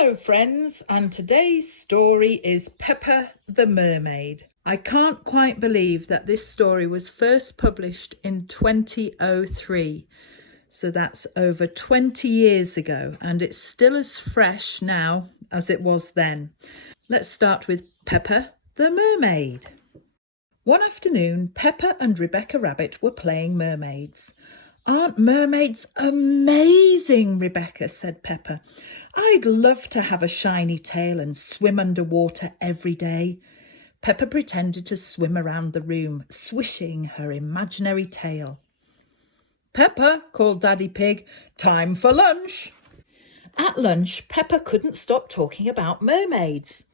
Hello friends, and today's story is Peppa the Mermaid. I can't quite believe that this story was first published in 2003. So that's over 20 years ago, and it's still as fresh now as it was then. Let's start with Peppa the Mermaid. One afternoon, Peppa and Rebecca Rabbit were playing mermaids. "Aren't mermaids amazing, Rebecca?" said Peppa. "I'd love to have a shiny tail and swim underwater every day." Peppa pretended to swim around the room, swishing her imaginary tail. "Peppa," called Daddy Pig, "time for lunch." At lunch, Peppa couldn't stop talking about mermaids.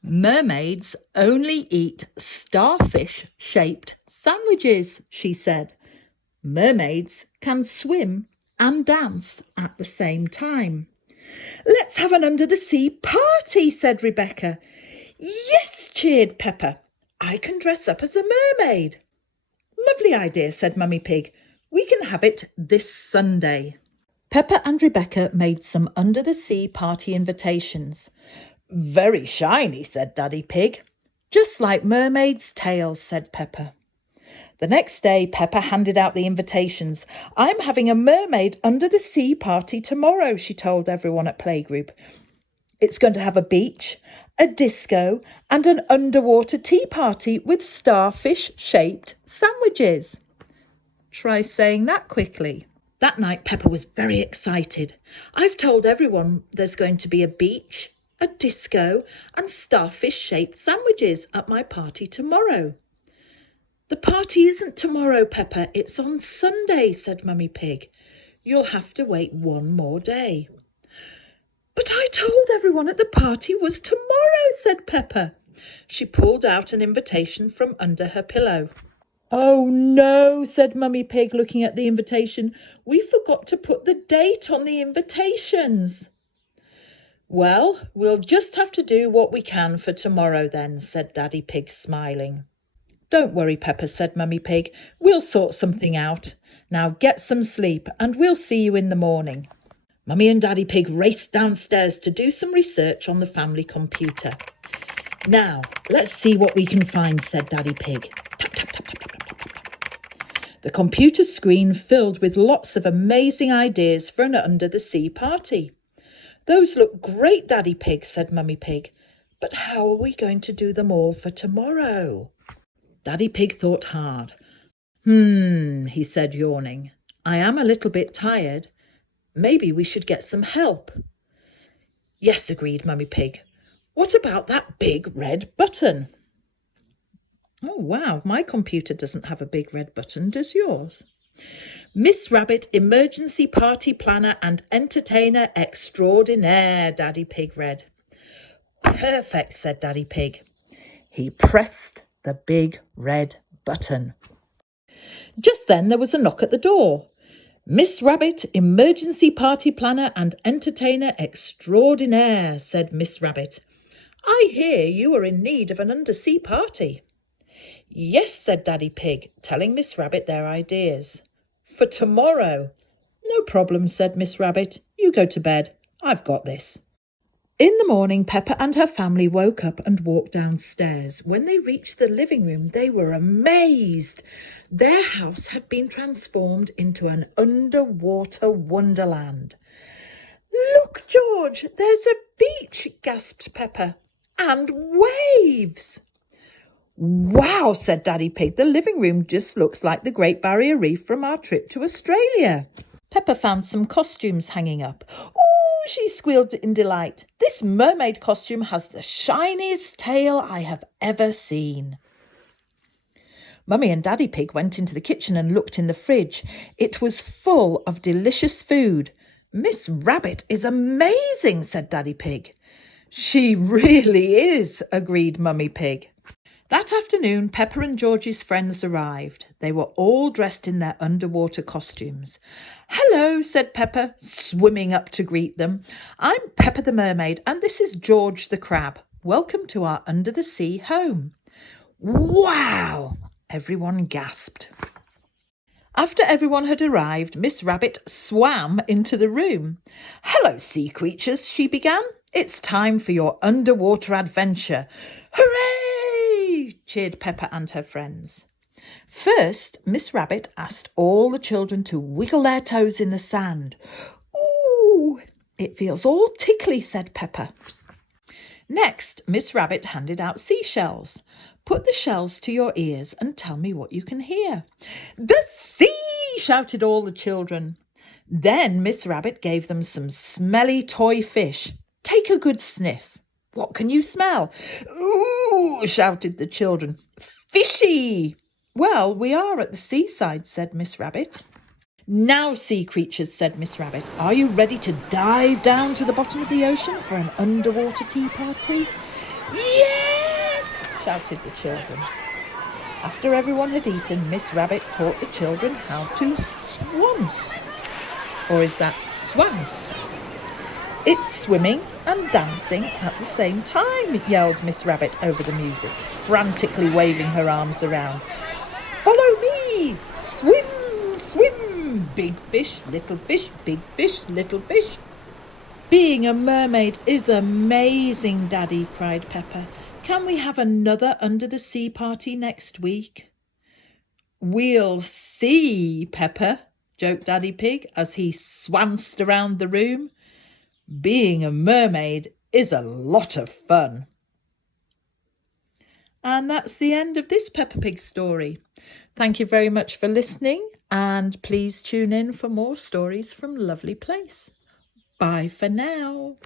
"Mermaids only eat starfish-shaped sandwiches," she said. "Mermaids can swim and dance at the same time." "Let's have an under-the-sea party," said Rebecca. "Yes," cheered Peppa. "I can dress up as a mermaid." "Lovely idea," said Mummy Pig. "We can have it this Sunday." Peppa and Rebecca made some under-the-sea party invitations. "Very shiny," said Daddy Pig. "Just like mermaids' tails," said Peppa. The next day, Peppa handed out the invitations. "I'm having a mermaid under-the-sea party tomorrow," she told everyone at playgroup. "It's going to have a beach, a disco, and an underwater tea party with starfish-shaped sandwiches." Try saying that quickly. That night, Peppa was very excited. "I've told everyone there's going to be a beach, a disco, and starfish-shaped sandwiches at my party tomorrow." "The party isn't tomorrow, Peppa. It's on Sunday," said Mummy Pig. "You'll have to wait one more day." "But I told everyone at the party was tomorrow," said Peppa. She pulled out an invitation from under her pillow. "Oh no," said Mummy Pig, looking at the invitation. "We forgot to put the date on the invitations." "Well, we'll just have to do what we can for tomorrow then," said Daddy Pig, smiling. "Don't worry, Peppa," said Mummy Pig. "We'll sort something out. Now get some sleep and we'll see you in the morning." Mummy and Daddy Pig raced downstairs to do some research on the family computer. "Now, let's see what we can find," said Daddy Pig. Tap, tap, tap, tap, tap, tap, tap, tap. The computer screen filled with lots of amazing ideas for an under-the-sea party. "Those look great, Daddy Pig," said Mummy Pig. "But how are we going to do them all for tomorrow?" Daddy Pig thought hard. He said, yawning. "I am a little bit tired. Maybe we should get some help." "Yes," agreed Mummy Pig. "What about that big red button?" Oh, wow, my computer doesn't have a big red button, does yours? "Miss Rabbit, emergency party planner and entertainer extraordinaire," Daddy Pig read. "Perfect," said Daddy Pig. He pressed the big red button. Just then there was a knock at the door. "Miss Rabbit, emergency party planner and entertainer extraordinaire," said Miss Rabbit. "I hear you are in need of an undersea party." "Yes," said Daddy Pig, telling Miss Rabbit their ideas. "For tomorrow." "No problem," said Miss Rabbit. "You go to bed. I've got this." In the morning, Peppa and her family woke up and walked downstairs. When they reached the living room, they were amazed. Their house had been transformed into an underwater wonderland. "Look, George, there's a beach," gasped Peppa, "and waves." "Wow," said Daddy Pig, "the living room just looks like the Great Barrier Reef from our trip to Australia." Peppa found some costumes hanging up. "Oh," she squealed in delight, "this mermaid costume has the shiniest tail I have ever seen." Mummy and Daddy Pig went into the kitchen and looked in the fridge. It was full of delicious food. "Miss Rabbit is amazing," said Daddy Pig. "She really is," agreed Mummy Pig. That afternoon, Peppa and George's friends arrived. They were all dressed in their underwater costumes. "Hello," said Peppa, swimming up to greet them. "I'm Peppa the Mermaid, and this is George the Crab. Welcome to our under-the-sea home." "Wow!" everyone gasped. After everyone had arrived, Miss Rabbit swam into the room. "Hello, sea creatures," she began. It's time for your underwater adventure. Hooray! Cheered Peppa and her friends. First, Miss Rabbit asked all the children to wiggle their toes in the sand. Ooh, it feels all tickly, said Peppa. Next, Miss Rabbit handed out seashells. Put the shells to your ears and tell me what you can hear. The sea! Shouted all the children. Then Miss Rabbit gave them some smelly toy fish. Take a good sniff. What can you smell? Ooh! Shouted the children. Fishy! Well, we are at the seaside, said Miss Rabbit. Now, sea creatures, said Miss Rabbit, are you ready to dive down to the bottom of the ocean for an underwater tea party? Yes! Shouted the children. After everyone had eaten, Miss Rabbit taught the children how to swans. Or is that swans? It's swimming and dancing at the same time, yelled Miss Rabbit over the music, frantically waving her arms around. Follow me! Swim, swim! Big fish, little fish, big fish, little fish. Being a mermaid is amazing, Daddy, cried Peppa. Can we have another under the sea party next week? We'll see, Peppa, joked Daddy Pig as he swanced around the room. Being a mermaid is a lot of fun. And that's the end of this Peppa Pig story. Thank you very much for listening, and please tune in for more stories from Lovely Place. Bye for now.